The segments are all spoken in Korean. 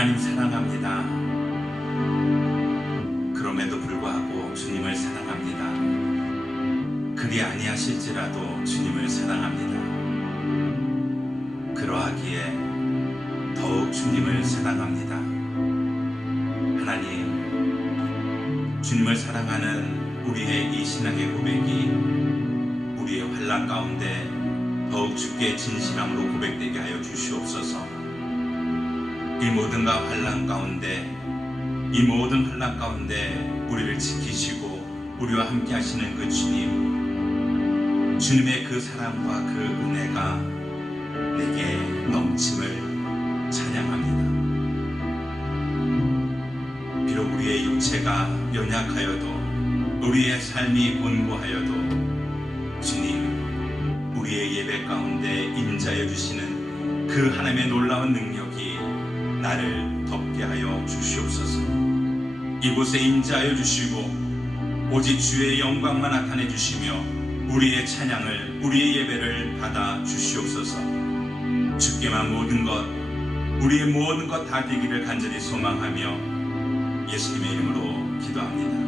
하나님 사랑합니다. 그럼에도 불구하고 주님을 사랑합니다. 그리 아니하실지라도 주님을 사랑합니다. 그러하기에 더욱 주님을 사랑합니다. 하나님, 주님을 사랑하는 우리의 이 신앙의 고백이 우리의 환난 가운데 더욱 주께 진실함으로 고백되게 하여 주시옵소서. 이 모든 환난 가운데 우리를 지키시고 우리와 함께 하시는 그 주님의 그 사랑과 그 은혜가 내게 넘침을 찬양합니다. 비록 우리의 육체가 연약하여도 우리의 삶이 곤고하여도 주님, 우리의 예배 가운데 임자여 주시는 그 하나님의 놀라운 능력이 나를 덮게 하여 주시옵소서. 이곳에 임자하여 주시고 오직 주의 영광만 나타내 주시며 우리의 찬양을, 우리의 예배를 받아 주시옵소서. 주께만 우리의 모든 것 다 되기를 간절히 소망하며 예수님의 이름으로 기도합니다.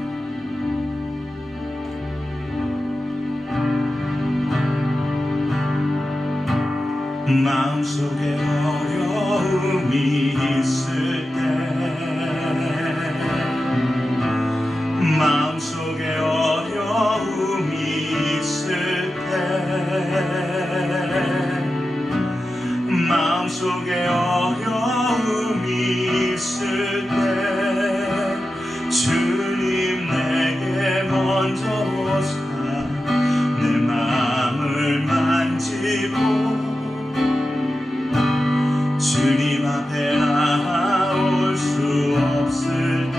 마음속에 어려움이 있을 때, 마음속에 어려움이 있을 때, 마음속에 어려움이 있을 때 주님 내게 먼저 오사 내 마음을 만지고 주님 앞에 나올 수 없을 때,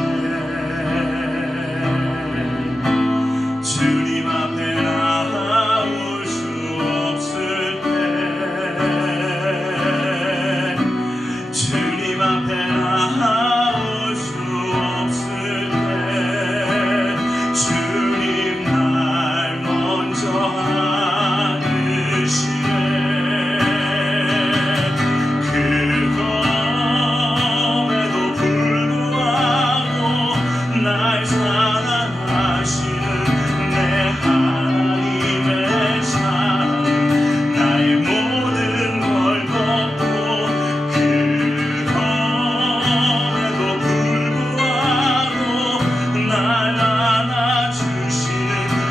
주님 앞에 나올 수 없을 때, 주님 앞에 나올 수 없을 때, 주님 날 먼저 안으시네. 날 안아주시는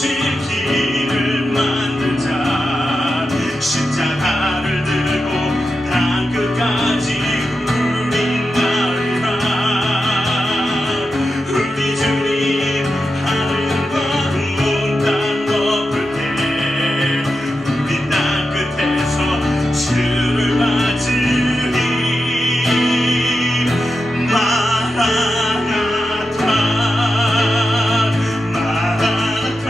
길을 만들자. 십자가를 들고 땅 끝까지 우린 가리라. 우리 주님 하늘과 온 땅 덮을 때 우리 땅 끝에서 주를 맞으리. 마라나타 마라나타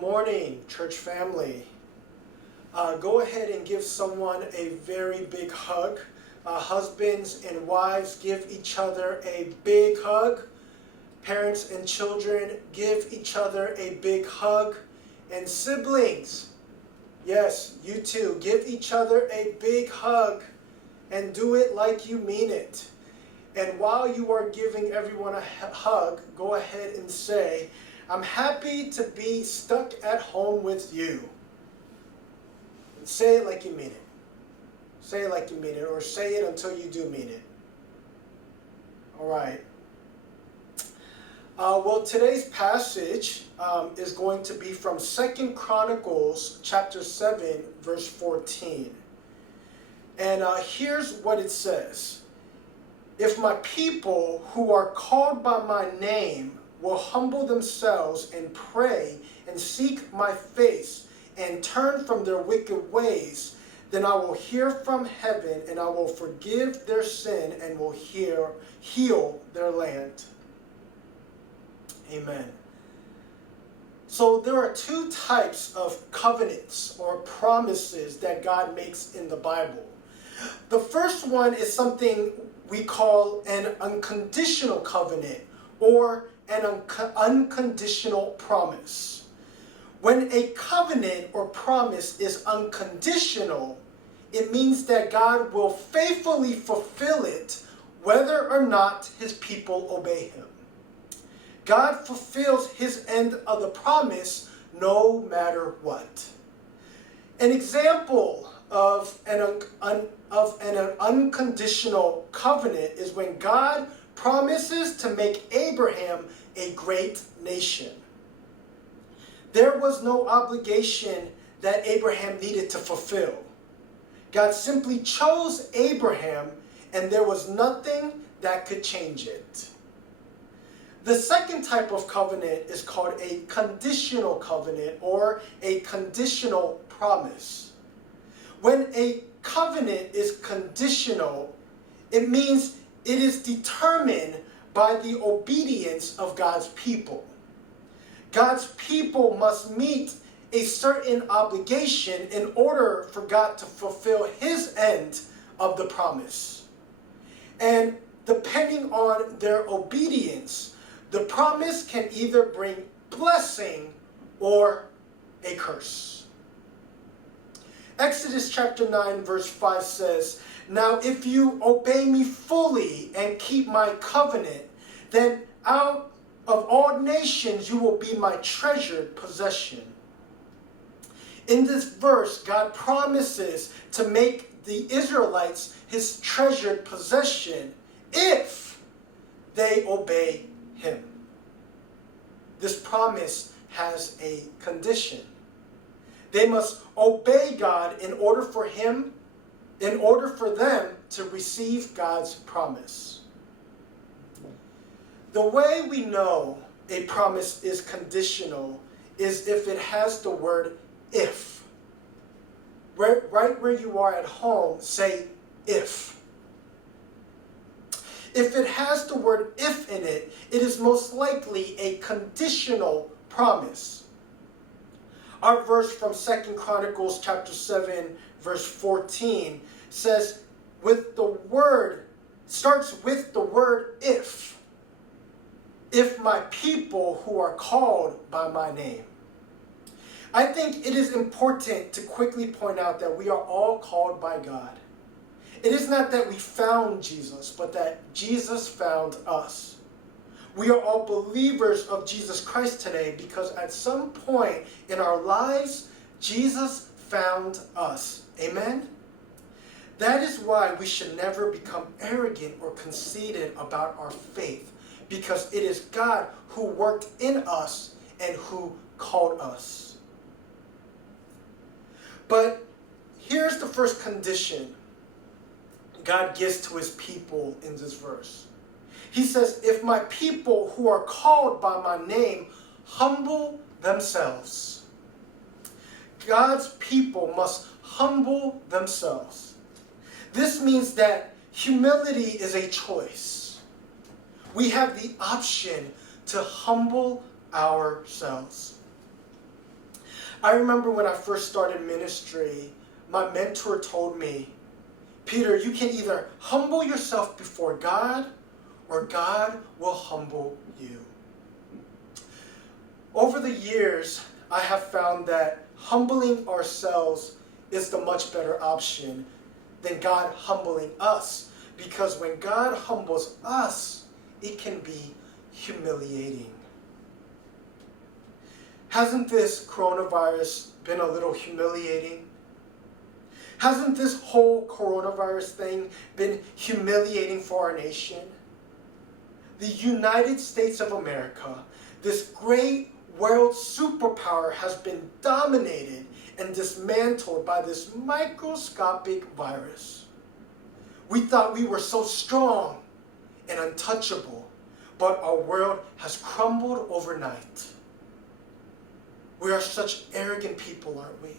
Good morning, church family. Go ahead and give someone a very big hug. Husbands and wives, give each other a big hug. Parents and children, give each other a big hug. And siblings, yes, you too, give each other a big hug and do it like you mean it. And while you are giving everyone a hug, go ahead and say, I'm happy to be stuck at home with you. And say it like you mean it. Say it like you mean it, or say it until you do mean it. All right. Well, today's passage is going to be from 2 Chronicles chapter 7, verse 14. And here's what it says. If my people who are called by my name will humble themselves and pray and seek my face and turn from their wicked ways, then I will hear from heaven and I will forgive their sin and will heal their land. Amen. So there are two types of covenants or promises that God makes in the Bible. The first one is something we call an unconditional covenant or an unconditional promise. When a covenant or promise is unconditional, it means that God will faithfully fulfill it whether or not his people obey him. God fulfills his end of the promise no matter what. An example of an unconditional covenant is when God promises to make Abraham a great nation. There was no obligation that Abraham needed to fulfill. God simply chose Abraham, and there was nothing that could change it. The second type of covenant is called a conditional covenant or a conditional promise. When a covenant is conditional, it means it is determined by the obedience of God's people. God's people must meet a certain obligation in order for God to fulfill his end of the promise. And depending on their obedience, the promise can either bring blessing or a curse. Exodus chapter 9 verse 5 says, Now if you obey me fully and keep my covenant, then out of all nations you will be my treasured possession. In this verse, God promises to make the Israelites his treasured possession if they obey him. This promise has a condition. They must obey God in order for them to receive God's promise. The way we know a promise is conditional is if it has the word if. Right where you are at home, say if. If it has the word if in it, it is most likely a conditional promise. Our verse from 2 Chronicles chapter 7 verse 14 says starts with the word if. If my people who are called by my name. I think it is important to quickly point out that we are all called by God. It is not that we found Jesus, but that Jesus found us. We are all believers of Jesus Christ today because at some point in our lives, Jesus found us. Amen? That is why we should never become arrogant or conceited about our faith, because it is God who worked in us and who called us. But here's the first condition God gives to his people in this verse. He says, if my people who are called by my name humble themselves. God's people must humble themselves. This means that humility is a choice. We have the option to humble ourselves. I remember when I first started ministry, my mentor told me, Peter, you can either humble yourself before God or God will humble you. Over the years, I have found that humbling ourselves is the much better option than God humbling us. Because when God humbles us, it can be humiliating. Hasn't this coronavirus been a little humiliating? Hasn't this whole coronavirus thing been humiliating for our nation? The United States of America, this great world superpower, has been dominated and dismantled by this microscopic virus. We thought we were so strong and untouchable, but our world has crumbled overnight. We are such arrogant people, aren't we?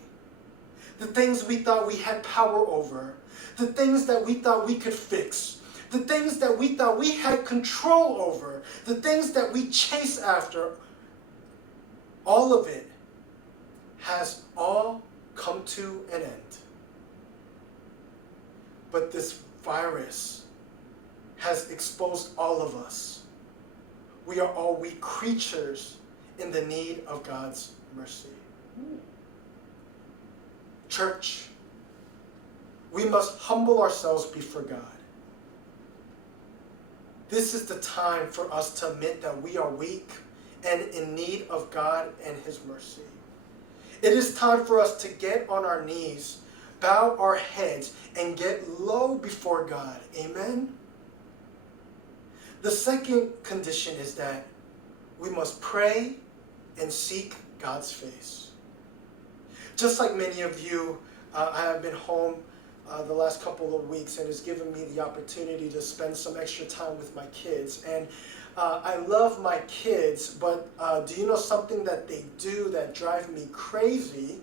The things we thought we had power over, the things that we thought we could fix, the things that we thought we had control over, the things that we chase after, all of it has all come to an end. But this virus has exposed all of us. We are all weak creatures in the need of God's mercy. Church, we must humble ourselves before God. This is the time for us to admit that we are weak and in need of God and His mercy. It is time for us to get on our knees, bow our heads, and get low before God. Amen? The second condition is that we must pray and seek God's face. Just like many of you, I have been home the last couple of weeks, and it's given me the opportunity to spend some extra time with my kids. And I love my kids, but do you know something that they do that drives me crazy?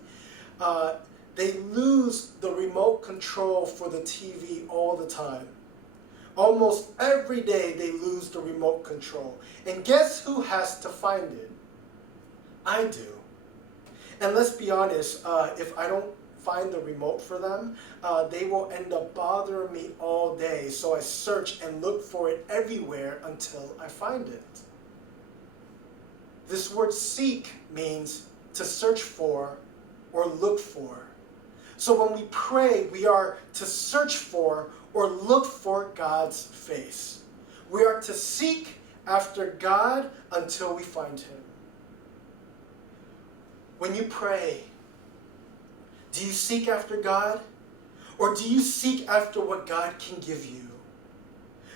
They lose the remote control for the TV all the time. Almost every day they lose the remote control. And guess who has to find it? I do. And let's be honest, if I don't find the remote for them, they will end up bothering me all day. So I search and look for it everywhere until I find it. This word seek means to search for or look for. So when we pray, we are to search for or look for God's face. We are to seek after God until we find Him. When you pray, do you seek after God? Or do you seek after what God can give you?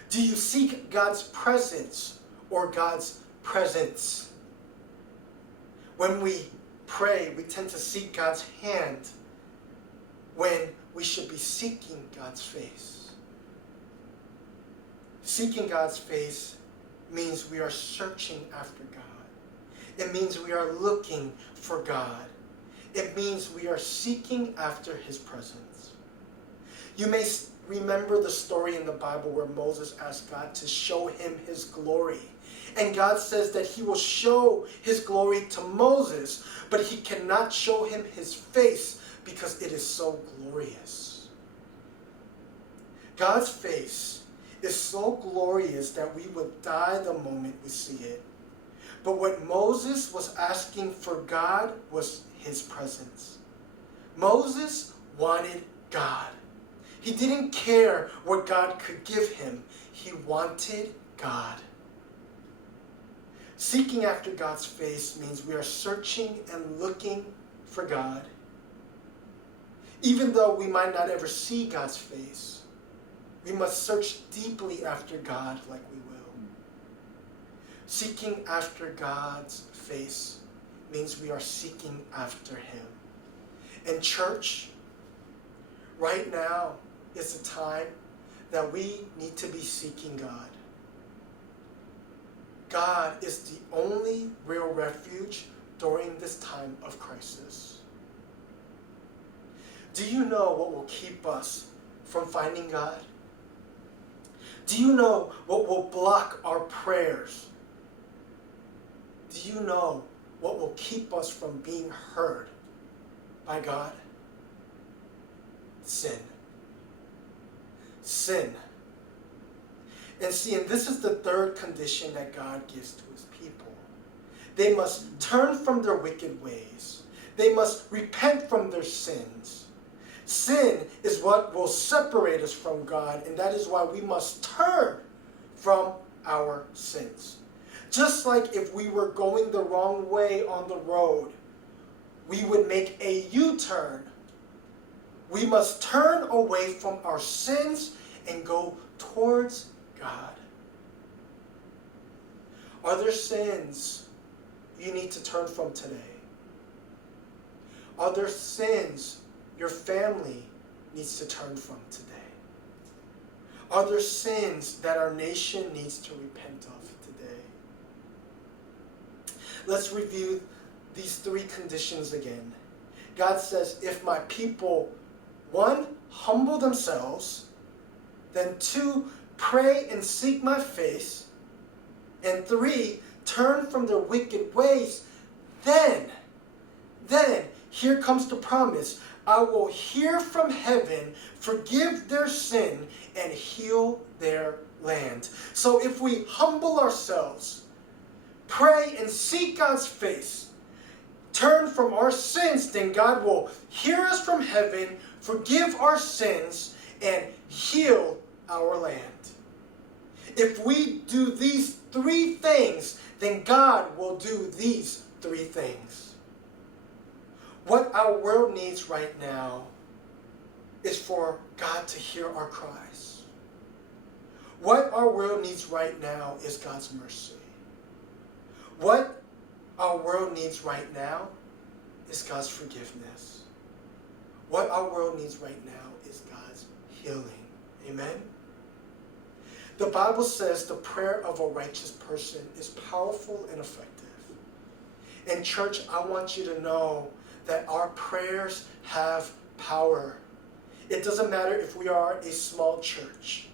Do you seek God's presence or God's presence? When we pray, we tend to seek God's hand when we should be seeking God's face. Seeking God's face means we are searching after God. It means we are looking for God. It means we are seeking after His presence. You may remember the story in the Bible where Moses asked God to show him His glory. And God says that He will show His glory to Moses, but He cannot show him His face because it is so glorious. God's face is so glorious that we would die the moment we see it. But what Moses was asking for God was His presence. Moses wanted God. He didn't care what God could give him. He wanted God. Seeking after God's face means we are searching and looking for God. Even though we might not ever see God's face, we must search deeply after God like we will. Seeking after God's face means we are seeking after Him. And church, right now is the time that we need to be seeking God. God is the only real refuge during this time of crisis. Do you know what will keep us from finding God? Do you know what will block our prayers? Do you know what will keep us from being heard? by God? Sin. Sin. And see, and this is the third condition that God gives to his people. They must turn from their wicked ways. They must repent from their sins. Sin is what will separate us from God, and that is why we must turn from our sins. Just like if we were going the wrong way on the road, we would make a U-turn. We must turn away from our sins and go towards God. Are there sins you need to turn from today? Are there sins your family needs to turn from today? Are there sins that our nation needs to repent of today? Let's review these three conditions again. God says, if my people, 1, humble themselves, then 2, pray and seek my face, and 3, turn from their wicked ways, then, here comes the promise. I will hear from heaven, forgive their sin, and heal their land. So if we humble ourselves, pray and seek God's face, turn from our sins, then God will hear us from heaven, forgive our sins, and heal our land. If we do these 3 things, then God will do these 3 things. What our world needs right now is for God to hear our cries. What our world needs right now is God's mercy. What our world needs right now is God's forgiveness. What our world needs right now is God's healing. Amen? The Bible says the prayer of a righteous person is powerful and effective. And church, I want you to know that our prayers have power. It doesn't matter if we are a small church.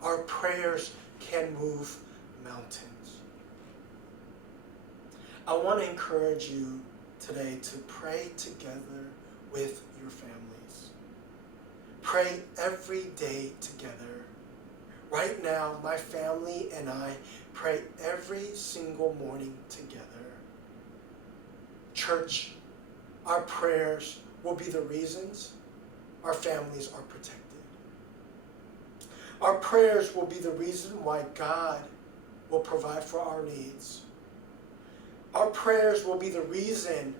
Our prayers can move mountains. I want to encourage you today to pray together with your families. Pray every day together. Right now, my family and I pray every single morning together. Church, our prayers will be the reasons our families are protected. Our prayers will be the reason why God will provide for our needs. Our prayers will be the reason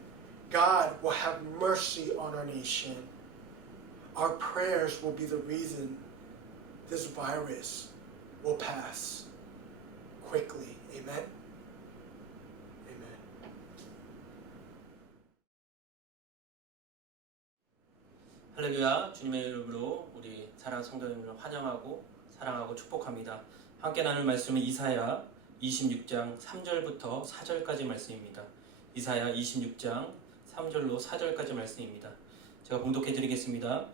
God will have mercy on our nation. Our prayers will be the reason this virus will pass quickly. Amen? Amen. 할렐루야, 주님의 이름으로 우리 사랑하는 성도님을 환영하고 사랑하고 축복합니다. 함께 나눌 말씀은 이사야 26장 3절부터 4절까지 말씀입니다. 이사야 26장 3절로 4절까지 말씀입니다. 제가 봉독해 드리겠습니다.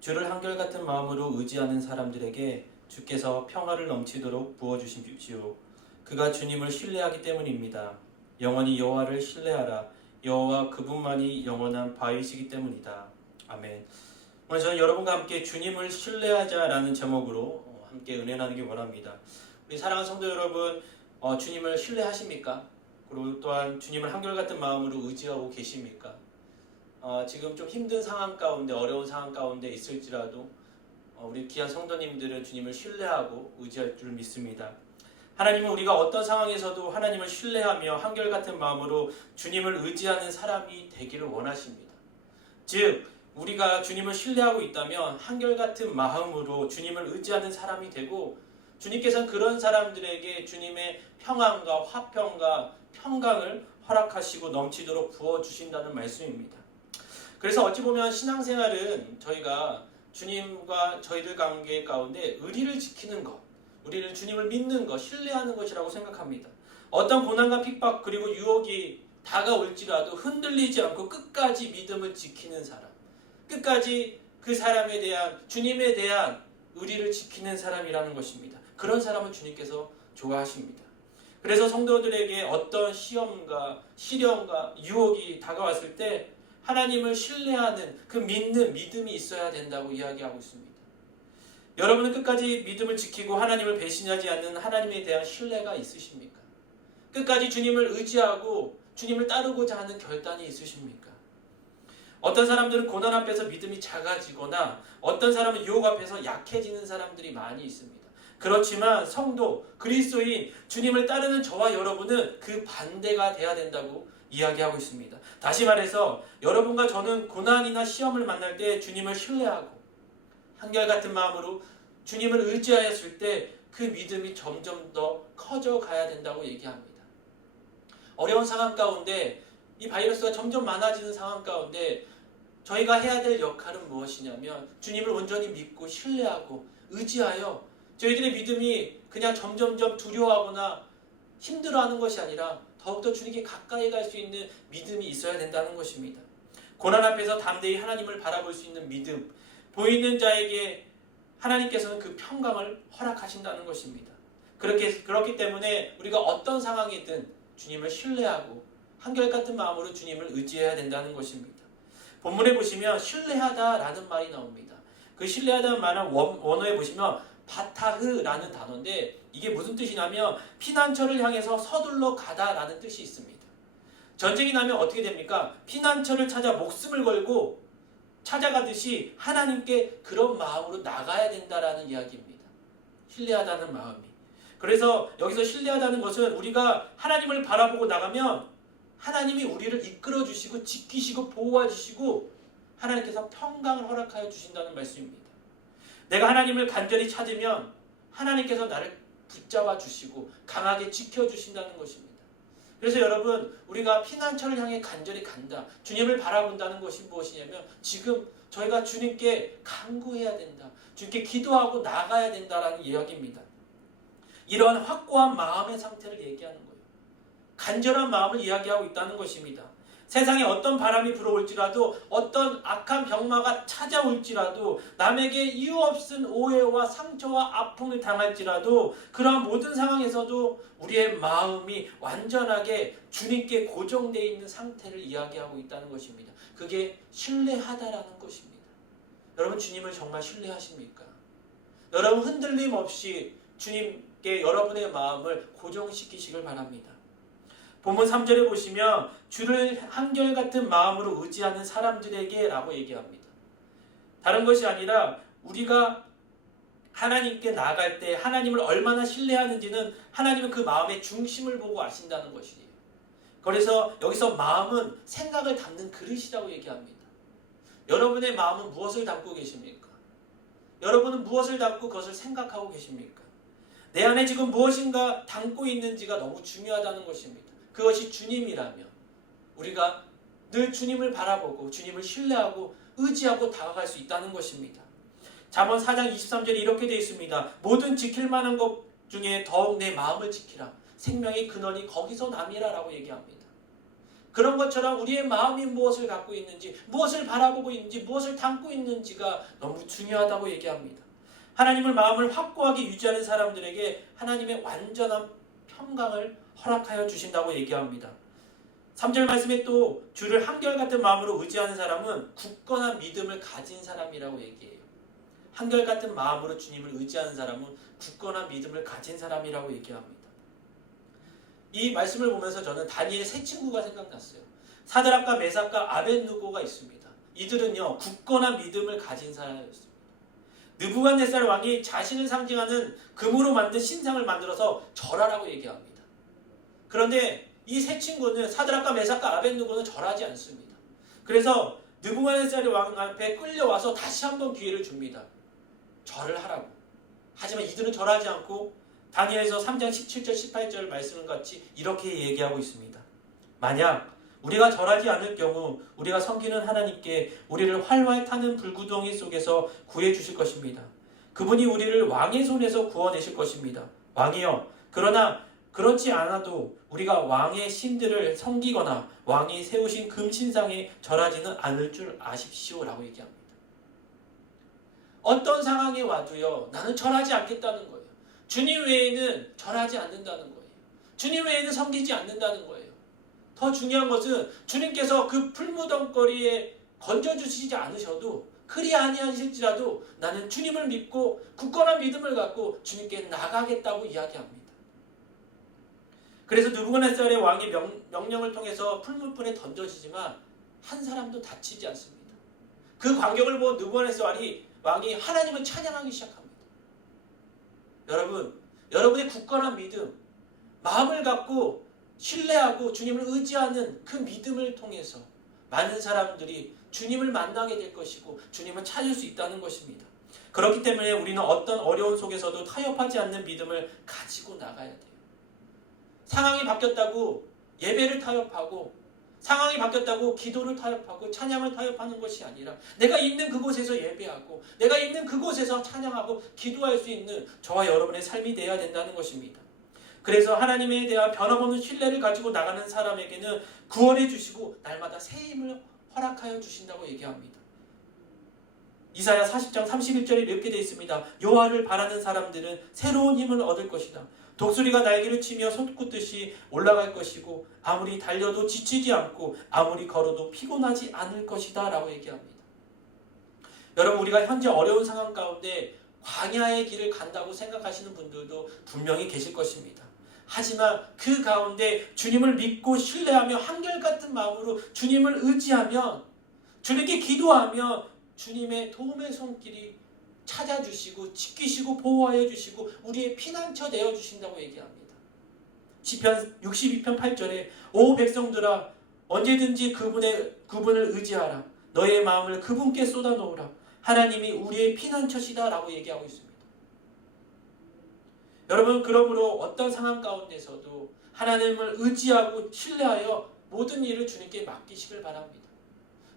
주를 한결같은 마음으로 의지하는 사람들에게 주께서 평화를 넘치도록 부어주십시오. 그가 주님을 신뢰하기 때문입니다. 영원히 여호와를 신뢰하라. 여호와 그분만이 영원한 바위시기 때문이다. 아멘. 오늘 저는 여러분과 함께 주님을 신뢰하자라는 제목으로 함께 은혜 나누기 원합니다. 우리 사랑하는 성도 여러분, 주님을 신뢰하십니까? 그리고 또한 주님을 한결같은 마음으로 의지하고 계십니까? 지금 좀 힘든 상황 가운데, 어려운 상황 가운데 있을지라도 우리 귀한 성도님들은 주님을 신뢰하고 의지할 줄 믿습니다. 하나님은 우리가 어떤 상황에서도 하나님을 신뢰하며 한결같은 마음으로 주님을 의지하는 사람이 되기를 원하십니다. 즉, 우리가 주님을 신뢰하고 있다면 한결같은 마음으로 주님을 의지하는 사람이 되고, 주님께서는 그런 사람들에게 주님의 평안과 화평과 평강을 허락하시고 넘치도록 부어주신다는 말씀입니다. 그래서 어찌 보면 신앙생활은 저희가 주님과 저희들 관계 가운데 의리를 지키는 것, 우리를 주님을 믿는 것, 신뢰하는 것이라고 생각합니다. 어떤 고난과 핍박 그리고 유혹이 다가올지라도 흔들리지 않고 끝까지 믿음을 지키는 사람, 끝까지 그 사람에 대한, 주님에 대한 의리를 지키는 사람이라는 것입니다. 그런 사람은 주님께서 좋아하십니다. 그래서 성도들에게 어떤 시험과 시련과 유혹이 다가왔을 때 하나님을 신뢰하는 그 믿는 믿음이 있어야 된다고 이야기하고 있습니다. 여러분은 끝까지 믿음을 지키고 하나님을 배신하지 않는 하나님에 대한 신뢰가 있으십니까? 끝까지 주님을 의지하고 주님을 따르고자 하는 결단이 있으십니까? 어떤 사람들은 고난 앞에서 믿음이 작아지거나 어떤 사람은 유혹 앞에서 약해지는 사람들이 많이 있습니다. 그렇지만 성도, 그리스도인, 주님을 따르는 저와 여러분은 그 반대가 돼야 된다고 이야기하고 있습니다. 다시 말해서 여러분과 저는 고난이나 시험을 만날 때 주님을 신뢰하고 한결같은 마음으로 주님을 의지하였을 때 그 믿음이 점점 더 커져가야 된다고 얘기합니다. 어려운 상황 가운데 이 바이러스가 점점 많아지는 상황 가운데 저희가 해야 될 역할은 무엇이냐면 주님을 온전히 믿고 신뢰하고 의지하여 저희들의 믿음이 그냥 점점점 두려워하거나 힘들어하는 것이 아니라 더욱더 주님께 가까이 갈 수 있는 믿음이 있어야 된다는 것입니다. 고난 앞에서 담대히 하나님을 바라볼 수 있는 믿음, 보이는 자에게 하나님께서는 그 평강을 허락하신다는 것입니다. 그렇기 때문에 우리가 어떤 상황이든 주님을 신뢰하고 한결같은 마음으로 주님을 의지해야 된다는 것입니다. 본문에 보시면 신뢰하다라는 말이 나옵니다. 그 신뢰하다는 말은 원어에 보시면 바타흐라는 단어인데 이게 무슨 뜻이냐면 피난처를 향해서 서둘러 가다라는 뜻이 있습니다. 전쟁이 나면 어떻게 됩니까? 피난처를 찾아 목숨을 걸고 찾아가듯이 하나님께 그런 마음으로 나가야 된다라는 이야기입니다. 신뢰하다는 마음이. 그래서 여기서 신뢰하다는 것은 우리가 하나님을 바라보고 나가면 하나님이 우리를 이끌어 주시고 지키시고 보호해 주시고 하나님께서 평강을 허락하여 주신다는 말씀입니다. 내가 하나님을 간절히 찾으면 하나님께서 나를 붙잡아 주시고 강하게 지켜주신다는 것입니다. 그래서 여러분, 우리가 피난처를 향해 간절히 간다, 주님을 바라본다는 것이 무엇이냐면 지금 저희가 주님께 간구해야 된다, 주님께 기도하고 나가야 된다라는 이야기입니다. 이러한 확고한 마음의 상태를 얘기하는 거예요. 간절한 마음을 이야기하고 있다는 것입니다. 세상에 어떤 바람이 불어올지라도 어떤 악한 병마가 찾아올지라도 남에게 이유 없은 오해와 상처와 아픔을 당할지라도 그러한 모든 상황에서도 우리의 마음이 완전하게 주님께 고정되어 있는 상태를 이야기하고 있다는 것입니다. 그게 신뢰하다라는 것입니다. 여러분, 주님을 정말 신뢰하십니까? 여러분, 흔들림 없이 주님께 여러분의 마음을 고정시키시길 바랍니다. 본문 3절에 보시면 주를 한결같은 마음으로 의지하는 사람들에게 라고 얘기합니다. 다른 것이 아니라 우리가 하나님께 나아갈 때 하나님을 얼마나 신뢰하는지는 하나님은 그 마음의 중심을 보고 아신다는 것이에요. 그래서 여기서 마음은 생각을 담는 그릇이라고 얘기합니다. 여러분의 마음은 무엇을 담고 계십니까? 여러분은 무엇을 담고 그것을 생각하고 계십니까? 내 안에 지금 무엇인가 담고 있는지가 너무 중요하다는 것입니다. 그것이 주님이라면 우리가 늘 주님을 바라보고 주님을 신뢰하고 의지하고 다가갈 수 있다는 것입니다. 잠언 4장 23절에 이렇게 되어 있습니다. 모든 지킬 만한 것 중에 더욱 내 마음을 지키라. 생명의 근원이 거기서 남이라 라고 얘기합니다. 그런 것처럼 우리의 마음이 무엇을 갖고 있는지, 무엇을 바라보고 있는지, 무엇을 담고 있는지가 너무 중요하다고 얘기합니다. 하나님을 마음을 확고하게 유지하는 사람들에게 하나님의 완전한 평강을 허락하여 주신다고 얘기합니다. 3절 말씀에 또 주를 한결같은 마음으로 의지하는 사람은 굳건한 믿음을 가진 사람이라고 얘기해요. 한결같은 마음으로 주님을 의지하는 사람은 굳건한 믿음을 가진 사람이라고 얘기합니다. 이 말씀을 보면서 저는 다니엘의 세 친구가 생각났어요. 사드락과 메삭과 아벳느고가 있습니다. 이들은요, 굳건한 믿음을 가진 사람이었습니다. 느부갓네살 왕이 자신을 상징하는 금으로 만든 신상을 만들어서 절하라고 얘기합니다. 그런데 이 세 친구는 사드락과 메삭과 아벳느고는 절하지 않습니다. 그래서 느부갓네살 왕 앞에 끌려와서 다시 한번 기회를 줍니다. 절을 하라고. 하지만 이들은 절하지 않고 다니엘서 3장 17절 18절 말씀 같이 이렇게 얘기하고 있습니다. 만약 우리가 절하지 않을 경우 우리가 섬기는 하나님께 우리를 활활 타는 불구덩이 속에서 구해 주실 것입니다. 그분이 우리를 왕의 손에서 구원하실 것입니다. 왕이여, 그러나 그렇지 않아도 우리가 왕의 신들을 섬기거나 왕이 세우신 금신상에 절하지는 않을 줄 아십시오 라고 얘기합니다. 어떤 상황에 와도요, 나는 절하지 않겠다는 거예요. 주님 외에는 절하지 않는다는 거예요. 주님 외에는 섬기지 않는다는 거예요. 더 중요한 것은 주님께서 그 풀무덩거리에 건져주시지 않으셔도 그리 아니하실지라도 나는 주님을 믿고 굳건한 믿음을 갖고 주님께 나가겠다고 이야기합니다. 그래서 느부갓네살의 왕의 명령을 통해서 풀무불에 던져지지만 한 사람도 다치지 않습니다. 그 광경을 본 느부갓네살 왕이 하나님을 찬양하기 시작합니다. 여러분의 굳건한 믿음, 마음을 갖고 신뢰하고 주님을 의지하는 그 믿음을 통해서 많은 사람들이 주님을 만나게 될 것이고 주님을 찾을 수 있다는 것입니다. 그렇기 때문에 우리는 어떤 어려운 속에서도 타협하지 않는 믿음을 가지고 나가야 돼요. 상황이 바뀌었다고 예배를 타협하고, 상황이 바뀌었다고 기도를 타협하고 찬양을 타협하는 것이 아니라 내가 있는 그곳에서 예배하고 내가 있는 그곳에서 찬양하고 기도할 수 있는 저와 여러분의 삶이 되어야 된다는 것입니다. 그래서 하나님에 대한 변함없는 신뢰를 가지고 나가는 사람에게는 구원해 주시고 날마다 새 힘을 허락하여 주신다고 얘기합니다. 이사야 40장 31절에 이렇게 되어 있습니다. 여호와를 바라는 사람들은 새로운 힘을 얻을 것이다. 독수리가 날개를 치며 솟구듯이 올라갈 것이고 아무리 달려도 지치지 않고 아무리 걸어도 피곤하지 않을 것이다 라고 얘기합니다. 여러분, 우리가 현재 어려운 상황 가운데 광야의 길을 간다고 생각하시는 분들도 분명히 계실 것입니다. 하지만 그 가운데 주님을 믿고 신뢰하며 한결같은 마음으로 주님을 의지하면, 주님께 기도하면 주님의 도움의 손길이 찾아주시고 지키시고 보호하여 주시고 우리의 피난처 되어 주신다고 얘기합니다. 시편 62편 8절에 오 백성들아 언제든지 그분을 의지하라. 너의 마음을 그분께 쏟아놓으라. 하나님이 우리의 피난처시다 라고 얘기하고 있습니다. 여러분, 그러므로 어떤 상황 가운데서도 하나님을 의지하고 신뢰하여 모든 일을 주님께 맡기시길 바랍니다.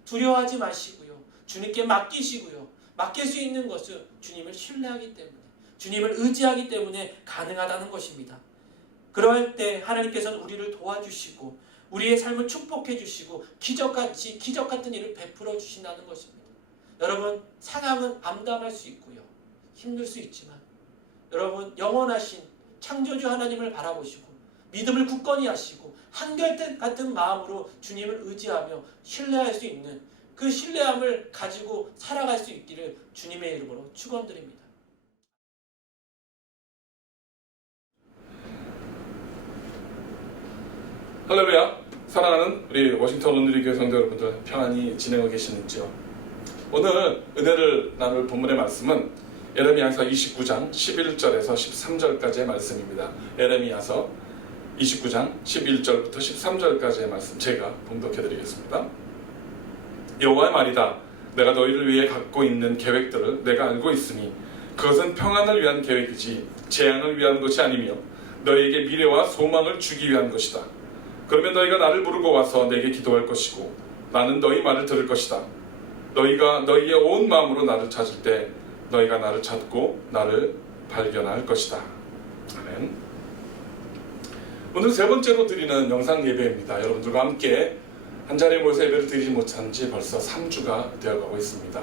두려워하지 마시고요. 주님께 맡기시고요. 맡길 수 있는 것은 주님을 신뢰하기 때문에, 주님을 의지하기 때문에 가능하다는 것입니다. 그럴 때 하나님께서는 우리를 도와주시고 우리의 삶을 축복해 주시고 기적 같은 일을 베풀어 주신다는 것입니다. 여러분, 상황은 암담할 수 있고요. 힘들 수 있지만 여러분, 영원하신 창조주 하나님을 바라보시고 믿음을 굳건히 하시고 한결같은 마음으로 주님을 의지하며 신뢰할 수 있는 그 신뢰함을 가지고 살아갈 수 있기를 주님의 이름으로 축원드립니다. 할렐루야. 사랑하는 우리 워싱턴 온누리교회 성도 여러분들, 평안히 지내고 계시는지요? 오늘 은혜를 나눌 본문의 말씀은 예레미야서 29장 11절에서 13절까지의 말씀입니다. 예레미야서 29장 11절부터 13절까지의 말씀 제가 봉독해 드리겠습니다. 여호와의 말이다. 내가 너희를 위해 갖고 있는 계획들을 내가 알고 있으니 그것은 평안을 위한 계획이지 재앙을 위한 것이 아니며 너희에게 미래와 소망을 주기 위한 것이다. 그러면 너희가 나를 부르고 와서 내게 기도할 것이고 나는 너희 말을 들을 것이다. 너희가 너희의 온 마음으로 나를 찾을 때 너희가 나를 찾고 나를 발견할 것이다. 아멘. 오늘 세 번째로 드리는 영상 예배입니다. 여러분들과 함께 한 자리에 모여서 예배를 드리지 못한 지 벌써 3주가 되어가고 있습니다.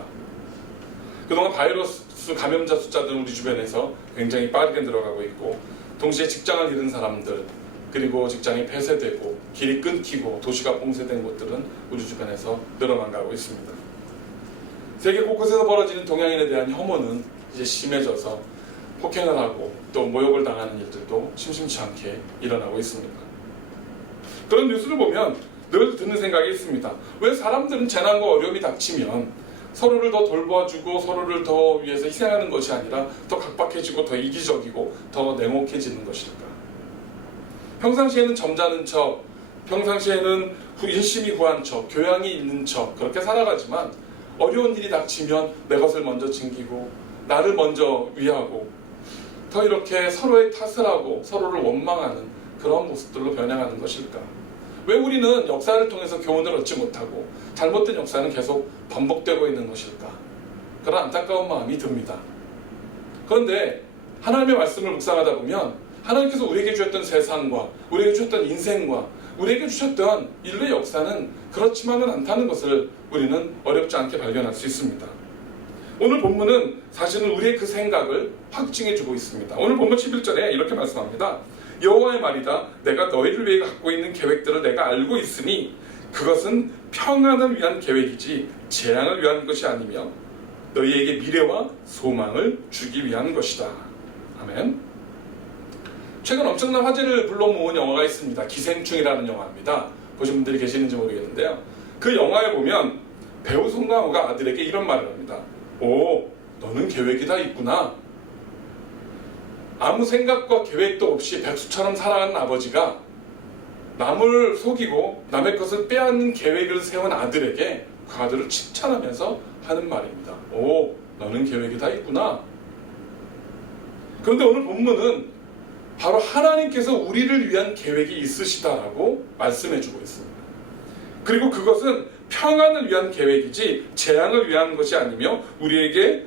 그동안 바이러스 감염자 숫자들은 우리 주변에서 굉장히 빠르게 늘어가고 있고, 동시에 직장을 잃은 사람들, 그리고 직장이 폐쇄되고 길이 끊기고 도시가 봉쇄된 곳들은 우리 주변에서 늘어만 가고 있습니다. 세계 곳곳에서 벌어지는 동양인에 대한 혐오는 이제 심해져서 폭행을 하고 또 모욕을 당하는 일들도 심심치 않게 일어나고 있습니다. 그런 뉴스를 보면 늘 드는 생각이 있습니다. 왜 사람들은 재난과 어려움이 닥치면 서로를 더 돌봐주고 서로를 더 위해서 희생하는 것이 아니라 더 각박해지고 더 이기적이고 더 냉혹해지는 것일까? 평상시에는 점잖은 척, 평상시에는 인심이 후한 척, 교양이 있는 척 그렇게 살아가지만 어려운 일이 닥치면 내 것을 먼저 챙기고 나를 먼저 위하고 더 이렇게 서로의 탓을 하고 서로를 원망하는 그런 모습들로 변해가는 것일까? 왜 우리는 역사를 통해서 교훈을 얻지 못하고 잘못된 역사는 계속 반복되고 있는 것일까? 그런 안타까운 마음이 듭니다. 그런데 하나님의 말씀을 묵상하다 보면 하나님께서 우리에게 주셨던 세상과 우리에게 주셨던 인생과 우리에게 주셨던 인류의 역사는 그렇지만은 않다는 것을 우리는 어렵지 않게 발견할 수 있습니다. 오늘 본문은 사실은 우리의 그 생각을 확증해주고 있습니다. 오늘 본문 11절에 이렇게 말씀합니다. 여호와의 말이다. 내가 너희를 위해 갖고 있는 계획들을 내가 알고 있으니 그것은 평안을 위한 계획이지 재앙을 위한 것이 아니며 너희에게 미래와 소망을 주기 위한 것이다. 아멘. 최근 엄청난 화제를 불러모은 영화가 있습니다. 기생충이라는 영화입니다. 보신 분들이 계시는지 모르겠는데요. 그 영화에 보면 배우 송강호가 아들에게 이런 말을 합니다. 오, 너는 계획이 다 있구나. 아무 생각과 계획도 없이 백수처럼 살아가는 아버지가 남을 속이고 남의 것을 빼앗는 계획을 세운 아들에게 그 아들을 칭찬하면서 하는 말입니다. 오, 너는 계획이 다 있구나. 그런데 오늘 본문은 바로 하나님께서 우리를 위한 계획이 있으시다라고 말씀해주고 있습니다. 그리고 그것은 평안을 위한 계획이지 재앙을 위한 것이 아니며 우리에게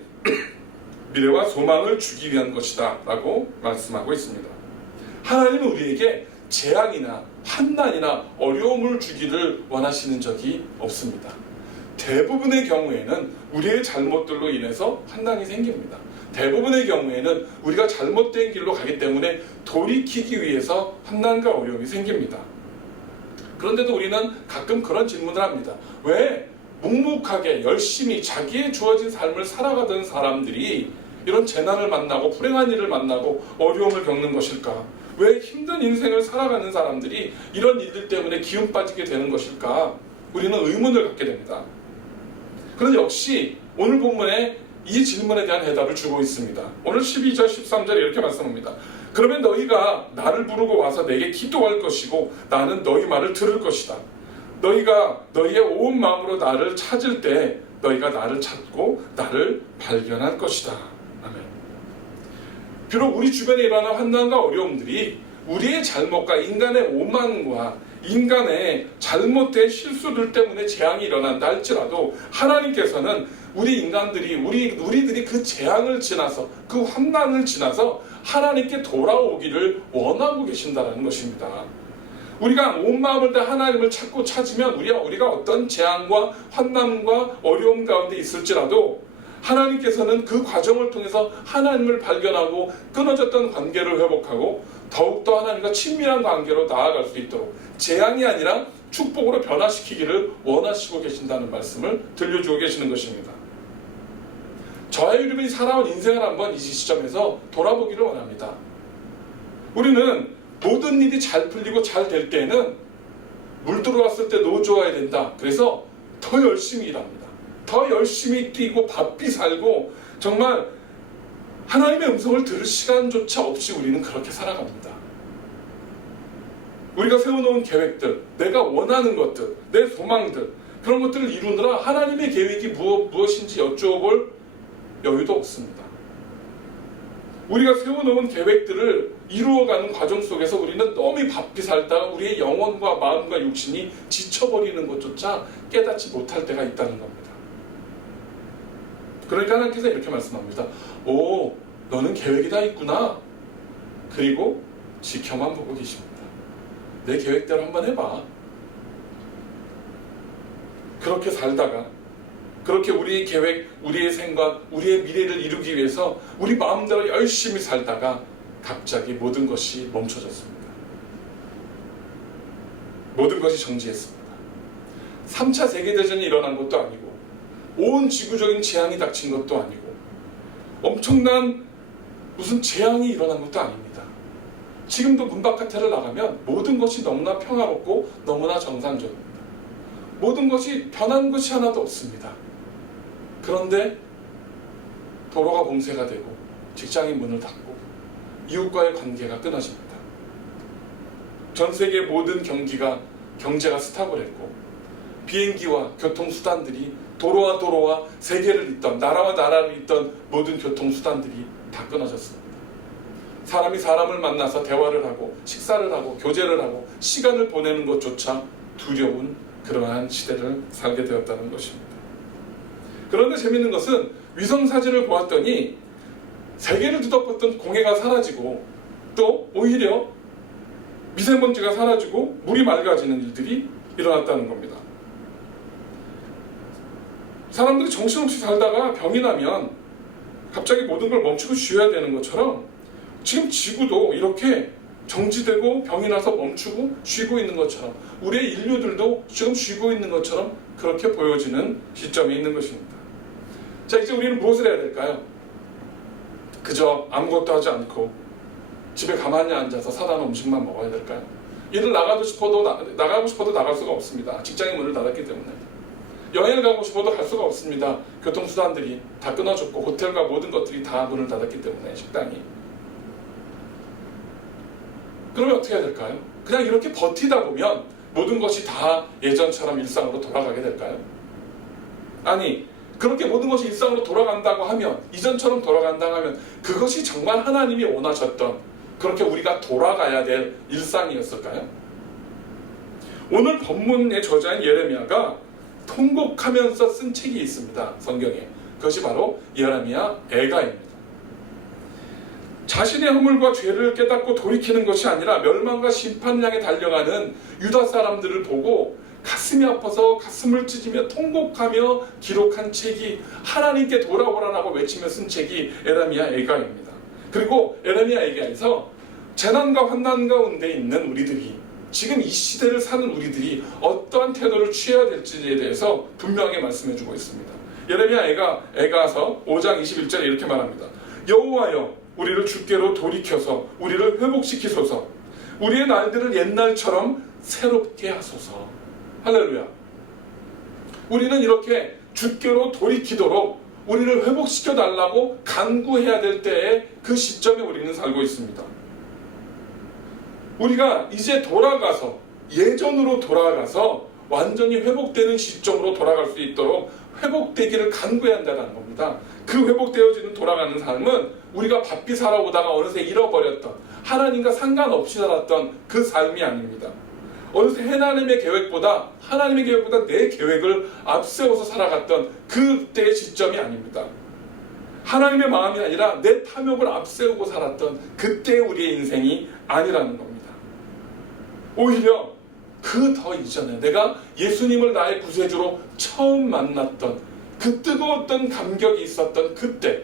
미래와 소망을 주기 위한 것이다 라고 말씀하고 있습니다. 하나님은 우리에게 재앙이나 환난이나 어려움을 주기를 원하시는 적이 없습니다. 대부분의 경우에는 우리의 잘못들로 인해서 환난이 생깁니다. 대부분의 경우에는 우리가 잘못된 길로 가기 때문에 돌이키기 위해서 환난과 어려움이 생깁니다. 그런데도 우리는 가끔 그런 질문을 합니다. 왜 묵묵하게 열심히 자기의 주어진 삶을 살아가던 사람들이 이런 재난을 만나고 불행한 일을 만나고 어려움을 겪는 것일까? 왜 힘든 인생을 살아가는 사람들이 이런 일들 때문에 기운 빠지게 되는 것일까? 우리는 의문을 갖게 됩니다. 그런데 역시 오늘 본문에 이 질문에 대한 해답을 주고 있습니다. 오늘 12절 13절에 이렇게 말씀합니다. 그러면 너희가 나를 부르고 와서 내게 기도할 것이고 나는 너희 말을 들을 것이다. 너희가 너희의 온 마음으로 나를 찾을 때 너희가 나를 찾고 나를 발견할 것이다. 아멘. 비록 우리 주변에 일어나는 환난과 어려움들이 우리의 잘못과 인간의 오만과 인간의 잘못된 실수들 때문에 재앙이 일어난다 할지라도 하나님께서는 우리 인간들이 우리들이 그 재앙을 지나서 그 환난을 지나서 하나님께 돌아오기를 원하고 계신다는 것입니다. 우리가 온 마음을 다해 하나님을 찾고 찾으면 우리가 어떤 재앙과 환난과 어려움 가운데 있을지라도 하나님께서는 그 과정을 통해서 하나님을 발견하고 끊어졌던 관계를 회복하고 더욱더 하나님과 친밀한 관계로 나아갈 수 있도록 재앙이 아니라 축복으로 변화시키기를 원하시고 계신다는 말씀을 들려주고 계시는 것입니다. 저와 여러분이 살아온 인생을 한번 이 시점에서 돌아보기를 원합니다. 우리는 모든 일이 잘 풀리고 잘 될 때는 물 들어왔을 때 노조해야 된다. 그래서 더 열심히 일합니다. 더 열심히 뛰고 바삐 살고 정말 하나님의 음성을 들을 시간조차 없이 우리는 그렇게 살아갑니다. 우리가 세워놓은 계획들, 내가 원하는 것들, 내 소망들 그런 것들을 이루느라 하나님의 계획이 무엇인지 여쭤볼 여유도 없습니다. 우리가 세워놓은 계획들을 이루어가는 과정 속에서 우리는 너무 바삐 살다가 우리의 영혼과 마음과 육신이 지쳐버리는 것조차 깨닫지 못할 때가 있다는 겁니다. 그러니까 하나님께서 이렇게 말씀합니다. 오, 너는 계획이 다 있구나. 그리고 지켜만 보고 계십니다. 내 계획대로 한번 해봐. 그렇게 살다가 그렇게 우리의 계획, 우리의 생각, 우리의 미래를 이루기 위해서 우리 마음대로 열심히 살다가 갑자기 모든 것이 멈춰졌습니다. 모든 것이 정지했습니다. 3차 세계대전이 일어난 것도 아니고 온 지구적인 재앙이 닥친 것도 아니고 엄청난 무슨 재앙이 일어난 것도 아닙니다. 지금도 문 바깥을 나가면 모든 것이 너무나 평화롭고 너무나 정상적입니다. 모든 것이 변한 것이 하나도 없습니다. 그런데 도로가 봉쇄가 되고 직장이 문을 닫고 이웃과의 관계가 끊어집니다. 전 세계 모든 경제가 스탑을 했고 비행기와 교통수단들이 도로와 세계를 잇던 나라와 나라를 잇던 모든 교통수단들이 다 끊어졌습니다. 사람이 사람을 만나서 대화를 하고 식사를 하고 교제를 하고 시간을 보내는 것조차 두려운 그러한 시대를 살게 되었다는 것입니다. 그런데 재밌는 것은 위성사진을 보았더니 세계를 뒤덮었던 공해가 사라지고 또 오히려 미세먼지가 사라지고 물이 맑아지는 일들이 일어났다는 겁니다. 사람들이 정신없이 살다가 병이 나면 갑자기 모든 걸 멈추고 쉬어야 되는 것처럼 지금 지구도 이렇게 정지되고 병이 나서 멈추고 쉬고 있는 것처럼, 우리의 인류들도 지금 쉬고 있는 것처럼 그렇게 보여지는 시점에 있는 것입니다. 자, 이제 우리는 무엇을 해야 될까요? 그저 아무것도 하지 않고 집에 가만히 앉아서 사다 음식만 먹어야 될까요? 일을 나가고 싶어도 나갈 수가 없습니다. 직장의 문을 닫았기 때문에. 여행을 가고 싶어도 갈 수가 없습니다. 교통수단들이 다 끊어졌고 호텔과 모든 것들이 다 문을 닫았기 때문에, 식당이. 그러면 어떻게 해야 될까요? 그냥 이렇게 버티다 보면 모든 것이 다 예전처럼 일상으로 돌아가게 될까요? 아니, 그렇게 모든 것이 일상으로 돌아간다고 하면, 이전처럼 돌아간다고 하면 그것이 정말 하나님이 원하셨던, 그렇게 우리가 돌아가야 될 일상이었을까요? 오늘 본문의 저자인 예레미야가 통곡하면서 쓴 책이 있습니다. 성경에. 그것이 바로 예레미야 애가입니다. 자신의 허물과 죄를 깨닫고 돌이키는 것이 아니라 멸망과 심판을 향해 달려가는 유다 사람들을 보고 가슴이 아파서 가슴을 찢으며 통곡하며 기록한 책이, 하나님께 돌아오라라고 외치며 쓴 책이 예레미야 애가입니다. 그리고 예레미야 애가에서 재난과 환난 가운데 있는 우리들이, 지금 이 시대를 사는 우리들이 어떠한 태도를 취해야 될지에 대해서 분명하게 말씀해주고 있습니다. 예레미야 애가서 5장 21절에 이렇게 말합니다. 여호와여, 우리를 주께로 돌이켜서 우리를 회복시키소서. 우리의 날들을 옛날처럼 새롭게 하소서. 할렐루야. 우리는 이렇게 주께로 돌이키도록 우리를 회복시켜 달라고 간구해야 될 때에 그 시점에 우리는 살고 있습니다. 우리가 이제 돌아가서, 예전으로 돌아가서 완전히 회복되는 시점으로 돌아갈 수 있도록 회복되기를 간구해야 한다는 겁니다. 그 회복되어지는 돌아가는 삶은 우리가 바삐 살아오다가 어느새 잃어버렸던, 하나님과 상관없이 살았던 그 삶이 아닙니다. 어느새 하나님의 계획보다 내 계획을 앞세워서 살아갔던 그때의 시점이 아닙니다. 하나님의 마음이 아니라 내 탐욕을 앞세우고 살았던 그때의 우리의 인생이 아니라는 겁니다. 오히려 그 더 이전에 내가 예수님을 나의 구세주로 처음 만났던 그 뜨거웠던 감격이 있었던 그때,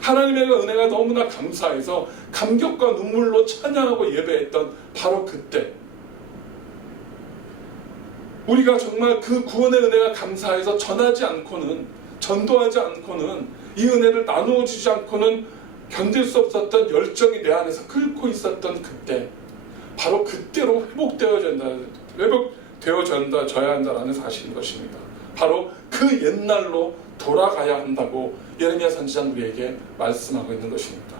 하나님의 은혜가 너무나 감사해서 감격과 눈물로 찬양하고 예배했던 바로 그때, 우리가 정말 그 구원의 은혜가 감사해서 전하지 않고는, 전도하지 않고는, 이 은혜를 나누어 주지 않고는 견딜 수 없었던 열정이 내 안에서 끓고 있었던 그때, 바로 그때로 회복되어져야 한다는 사실인 것입니다. 바로 그 옛날로 돌아가야 한다고 예레미야 선지자는 우리에게 말씀하고 있는 것입니다.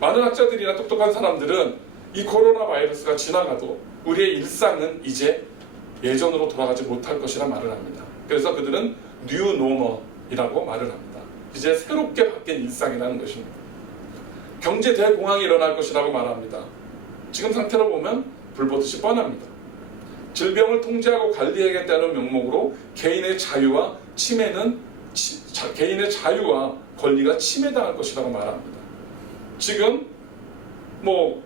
많은 학자들이나 똑똑한 사람들은 이 코로나 바이러스가 지나가도 우리의 일상은 이제 예전으로 돌아가지 못할 것이라 말을 합니다. 그래서 그들은 뉴 노멀이라고 말을 합니다. 이제 새롭게 바뀐 일상이라는 것입니다. 경제 대공황이 일어날 것이라고 말합니다. 지금 상태로 보면 불보듯이 뻔합니다. 질병을 통제하고 관리하겠다는 명목으로 개인의 자유와 권리가 침해당할 것이라고 말합니다. 지금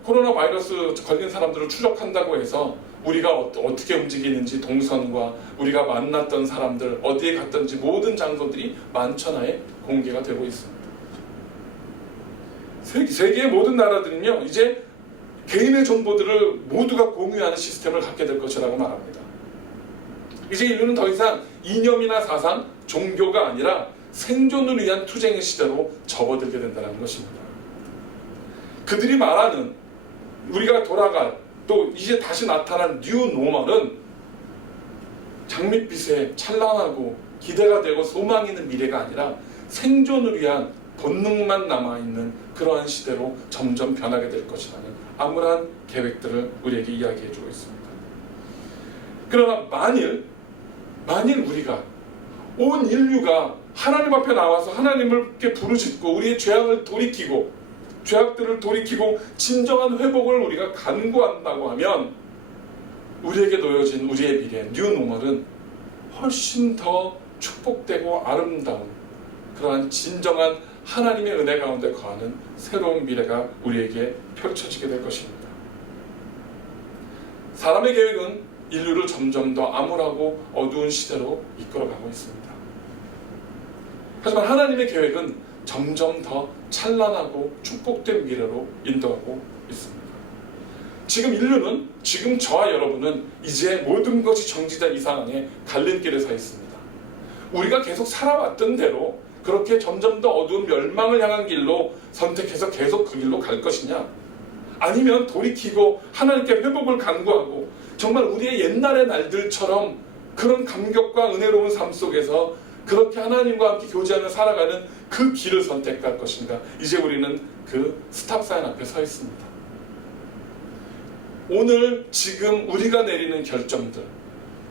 코로나 바이러스 걸린 사람들을 추적한다고 해서 우리가 어떻게 움직이는지, 동선과 우리가 만났던 사람들, 어디에 갔던지 모든 장소들이 만천하에 공개가 되고 있습니다. 세계의 모든 나라들은요, 이제 개인의 정보들을 모두가 공유하는 시스템을 갖게 될 것이라고 말합니다. 이제 인류는 더 이상 이념이나 사상, 종교가 아니라 생존을 위한 투쟁의 시대로 접어들게 된다는 것입니다. 그들이 말하는 우리가 돌아갈, 또 이제 다시 나타난 뉴 노멀은 장밋빛에 찬란하고 기대가 되고 소망이 있는 미래가 아니라 생존을 위한 본능만 남아있는 그러한 시대로 점점 변하게 될 것이라는 암울한 계획들을 우리에게 이야기해주고 있습니다. 그러나 만일 우리가, 온 인류가 하나님 앞에 나와서 하나님께 부르짖고 우리의 죄악들을 돌이키고 진정한 회복을 우리가 간구한다고 하면, 우리에게 놓여진 우리의 미래 뉴 노멀은 훨씬 더 축복되고 아름다운 그러한 진정한 하나님의 은혜 가운데 거하는 새로운 미래가 우리에게 펼쳐지게 될 것입니다. 사람의 계획은 인류를 점점 더 암울하고 어두운 시대로 이끌어가고 있습니다. 하지만 하나님의 계획은 점점 더 찬란하고 축복된 미래로 인도하고 있습니다. 지금 인류는, 지금 저와 여러분은 이제 모든 것이 정지된 이 상황에 갈림길에 서 있습니다. 우리가 계속 살아왔던 대로 그렇게 점점 더 어두운 멸망을 향한 길로 선택해서 계속 그 길로 갈 것이냐, 아니면 돌이키고 하나님께 회복을 간구하고 정말 우리의 옛날의 날들처럼 그런 감격과 은혜로운 삶 속에서 그렇게 하나님과 함께 교제하며 살아가는 그 길을 선택할 것인가. 이제 우리는 그 스탑사인 앞에 서 있습니다. 오늘 지금 우리가 내리는 결정들,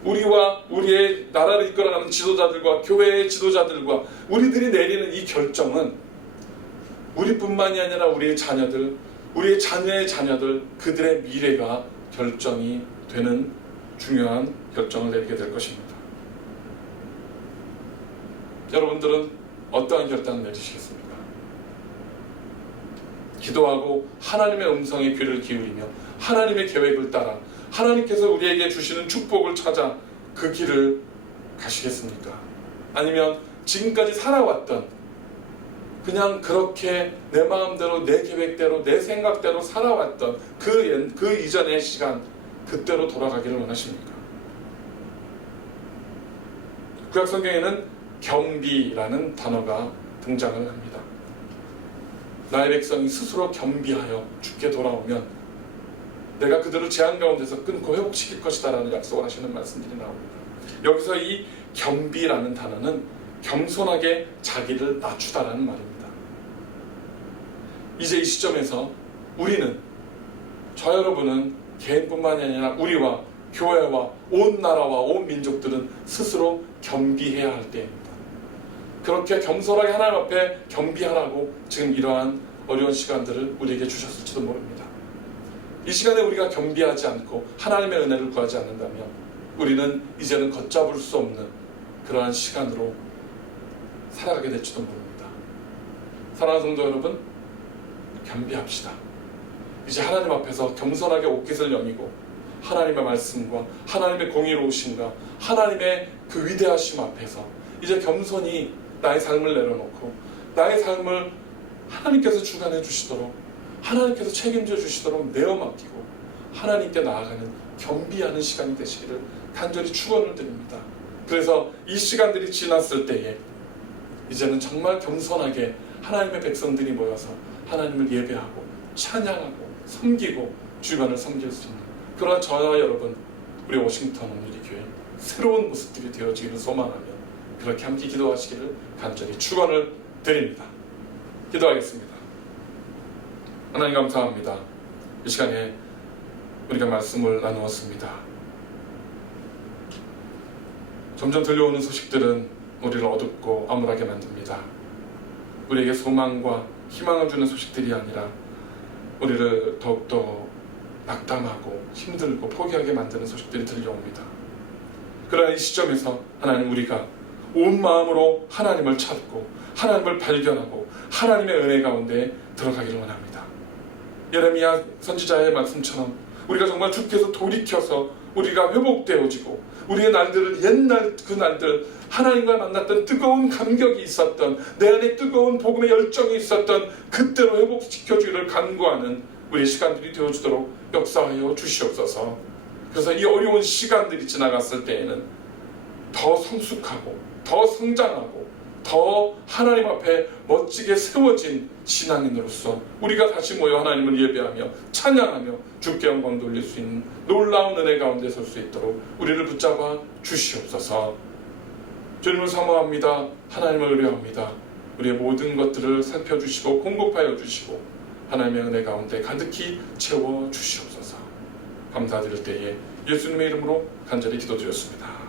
우리와 우리의 나라를 이끌어가는 지도자들과 교회의 지도자들과 우리들이 내리는 이 결정은 우리뿐만이 아니라 우리의 자녀들, 우리의 자녀의 자녀들, 그들의 미래가 결정이 되는 중요한 결정을 내리게 될 것입니다. 여러분들은 어떠한 결단을 내리시겠습니까? 기도하고 하나님의 음성에 귀를 기울이며 하나님의 계획을 따라 하나님께서 우리에게 주시는 축복을 찾아 그 길을 가시겠습니까? 아니면 지금까지 살아왔던, 그냥 그렇게 내 마음대로 내 계획대로 내 생각대로 살아왔던 그 이전의 시간, 그때로 돌아가기를 원하십니까? 구약 성경에는 겸비라는 단어가 등장을 합니다. 나의 백성이 스스로 겸비하여 주께 돌아오면 내가 그들을 재앙 가운데서 끊고 회복시킬 것이다 라는 약속을 하시는 말씀들이 나옵니다. 여기서 이 겸비라는 단어는 겸손하게 자기를 낮추다라는 말입니다. 이제 이 시점에서 우리는, 저 여러분은 개인뿐만이 아니라 우리와 교회와 온 나라와 온 민족들은 스스로 겸비해야 할 때입니다. 그렇게 겸손하게 하나님 앞에 겸비하라고 지금 이러한 어려운 시간들을 우리에게 주셨을지도 모릅니다. 이 시간에 우리가 겸비하지 않고 하나님의 은혜를 구하지 않는다면 우리는 이제는 걷잡을 수 없는 그러한 시간으로 살아가게 될지도 모릅니다. 사랑하는 성도 여러분, 겸비합시다. 이제 하나님 앞에서 겸손하게 옷깃을 여미고 하나님의 말씀과 하나님의 공의로우심과 하나님의 그 위대하심 앞에서 이제 겸손히 나의 삶을 내려놓고 나의 삶을 하나님께서 주관해 주시도록, 하나님께서 책임져 주시도록 내어 맡기고 하나님께 나아가는 겸비하는 시간이 되시기를 간절히 축원을 드립니다. 그래서 이 시간들이 지났을 때에 이제는 정말 겸손하게 하나님의 백성들이 모여서 하나님을 예배하고 찬양하고 섬기고 주변을 섬길 수 있는 그러한 저와 여러분, 우리 워싱턴 온누리교회 새로운 모습들이 되어지기를 소망하며 그렇게 함께 기도하시기를 간절히 축원을 드립니다. 기도하겠습니다. 하나님 감사합니다. 이 시간에 우리가 말씀을 나누었습니다. 점점 들려오는 소식들은 우리를 어둡고 암울하게 만듭니다. 우리에게 소망과 희망을 주는 소식들이 아니라 우리를 더욱더 낙담하고 힘들고 포기하게 만드는 소식들이 들려옵니다. 그러나 이 시점에서 하나님, 우리가 온 마음으로 하나님을 찾고 하나님을 발견하고 하나님의 은혜 가운데 들어가기를 원합니다. 예레미야 선지자의 말씀처럼 우리가 정말 주께서 돌이켜서 우리가 회복되어지고 우리의 날들을, 옛날 그 날들, 하나님과 만났던 뜨거운 감격이 있었던, 내 안에 뜨거운 복음의 열정이 있었던 그때로 회복시켜주기를 간구하는 우리의 시간들이 되어주도록 역사하여 주시옵소서. 그래서 이 어려운 시간들이 지나갔을 때에는 더 성숙하고 더 성장하고 더 하나님 앞에 멋지게 세워진 신앙인으로서 우리가 다시 모여 하나님을 예배하며 찬양하며 주께 영광 돌릴 수 있는 놀라운 은혜 가운데 설 수 있도록 우리를 붙잡아 주시옵소서. 주님을 사모합니다. 하나님을 의뢰합니다. 우리의 모든 것들을 살펴주시고 공급하여 주시고 하나님의 은혜 가운데 가득히 채워 주시옵소서. 감사드릴 때에 예수님의 이름으로 간절히 기도드렸습니다.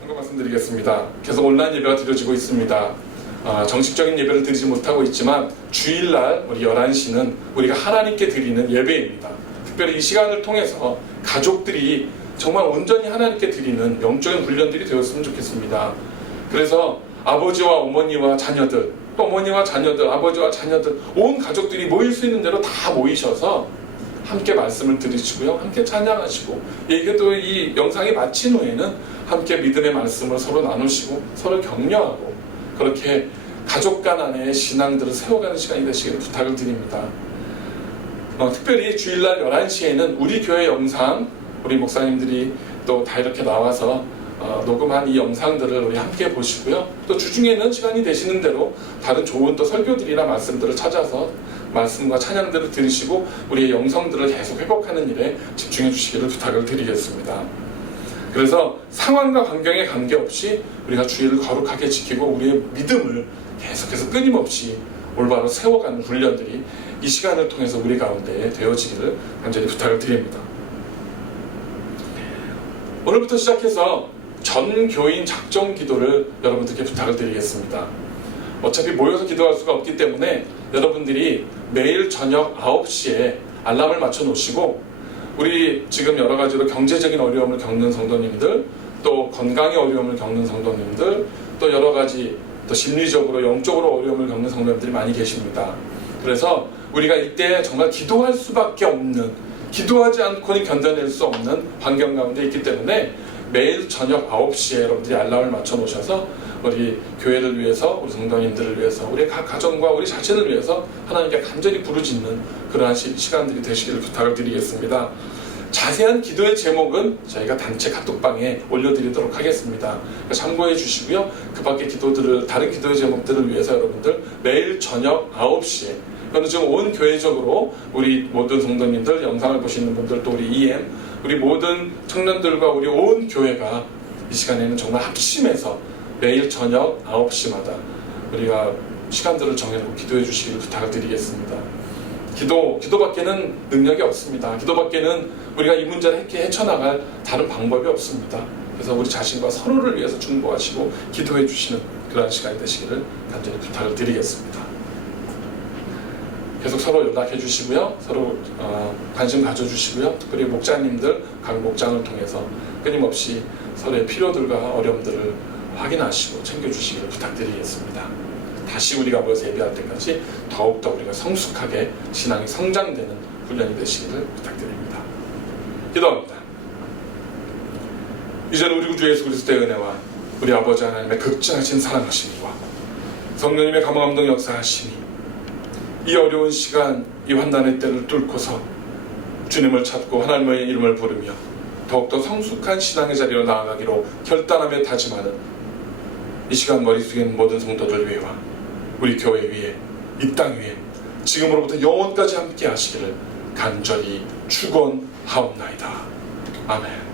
한번 말씀드리겠습니다. 계속 온라인 예배가 드려지고 있습니다. 정식적인 예배를 드리지 못하고 있지만 주일날 우리 11시는 우리가 하나님께 드리는 예배입니다. 특별히 이 시간을 통해서 가족들이 정말 온전히 하나님께 드리는 영적인 훈련들이 되었으면 좋겠습니다. 그래서 아버지와 어머니와 자녀들, 또 어머니와 자녀들, 아버지와 자녀들, 온 가족들이 모일 수 있는 대로 다 모이셔서 함께 말씀을 들으시고요, 함께 찬양하시고, 이게 또 이 영상이 마친 후에는 함께 믿음의 말씀을 서로 나누시고 서로 격려하고 그렇게 가족 간의 신앙들을 세워가는 시간이 되시길 부탁을 드립니다. 특별히 주일날 11시에는 우리 교회 영상, 우리 목사님들이 또 다 이렇게 나와서 녹음한 이 영상들을 우리 함께 보시고요. 또 주중에는 시간이 되시는 대로 다른 좋은 또 설교들이나 말씀들을 찾아서 말씀과 찬양들을 들으시고 우리의 영성들을 계속 회복하는 일에 집중해 주시기를 부탁을 드리겠습니다. 그래서 상황과 환경에 관계없이 우리가 주의를 거룩하게 지키고 우리의 믿음을 계속해서 끊임없이 올바로 세워가는 훈련들이 이 시간을 통해서 우리 가운데 되어지기를 간절히 부탁을 드립니다. 오늘부터 시작해서 전 교인 작정 기도를 여러분들께 부탁을 드리겠습니다. 어차피 모여서 기도할 수가 없기 때문에 여러분들이 매일 저녁 9시에 알람을 맞춰 놓으시고 우리 지금 여러 가지로 경제적인 어려움을 겪는 성도님들, 또 건강의 어려움을 겪는 성도님들, 또 여러 가지 또 심리적으로 영적으로 어려움을 겪는 성도님들이 많이 계십니다. 그래서 우리가 이때 정말 기도할 수밖에 없는, 기도하지 않고는 견뎌낼 수 없는 환경 가운데 있기 때문에 매일 저녁 9시에 여러분들이 알람을 맞춰 놓으셔서 우리 교회를 위해서, 우리 성도님들을 위해서, 우리 각 가정과 우리 자신을 위해서 하나님께 간절히 부르짖는 그러한 시간들이 되시기를 부탁을 드리겠습니다. 자세한 기도의 제목은 저희가 단체 카톡방에 올려드리도록 하겠습니다. 참고해 주시고요. 그 밖에 기도들을, 다른 기도의 제목들을 위해서 여러분들 매일 저녁 9시에, 이거는 지금 온 교회적으로 우리 모든 성도님들, 영상을 보시는 분들, 또 우리 EM, 우리 모든 청년들과 우리 온 교회가 이 시간에는 정말 합심해서 매일 저녁 9시마다 우리가 시간들을 정해놓고 기도해 주시기를 부탁을 드리겠습니다. 기도밖에는 능력이 없습니다. 기도밖에는 우리가 이 문제를 헤쳐나갈 다른 방법이 없습니다. 그래서 우리 자신과 서로를 위해서 중보하시고 기도해 주시는 그런 시간이 되시기를 간절히 부탁을 드리겠습니다. 계속 서로 연락해 주시고요. 서로 관심 가져주시고요. 특별히 목자님들, 각 목장을 통해서 끊임없이 서로의 필요들과 어려움들을 확인하시고 챙겨주시기를 부탁드리겠습니다. 다시 우리가 모여서 예배할 때까지 더욱더 우리가 성숙하게 신앙이 성장되는 훈련이 되시기를 부탁드립니다. 기도합니다. 이제는 우리 구주 예수 그리스도의 은혜와 우리 아버지 하나님의 극진하신 사랑하심과 성령님의 감화감동 역사하심이 이 어려운 시간, 이 환난의 때를 뚫고서 주님을 찾고 하나님의 이름을 부르며 더욱더 성숙한 신앙의 자리로 나아가기로 결단하며 다짐하는 이 시간 머리 숙이는 모든 성도들 위에와 우리 교회 위에, 이 땅 위에 지금으로부터 영원까지 함께 하시기를 간절히 축원하옵나이다. 아멘.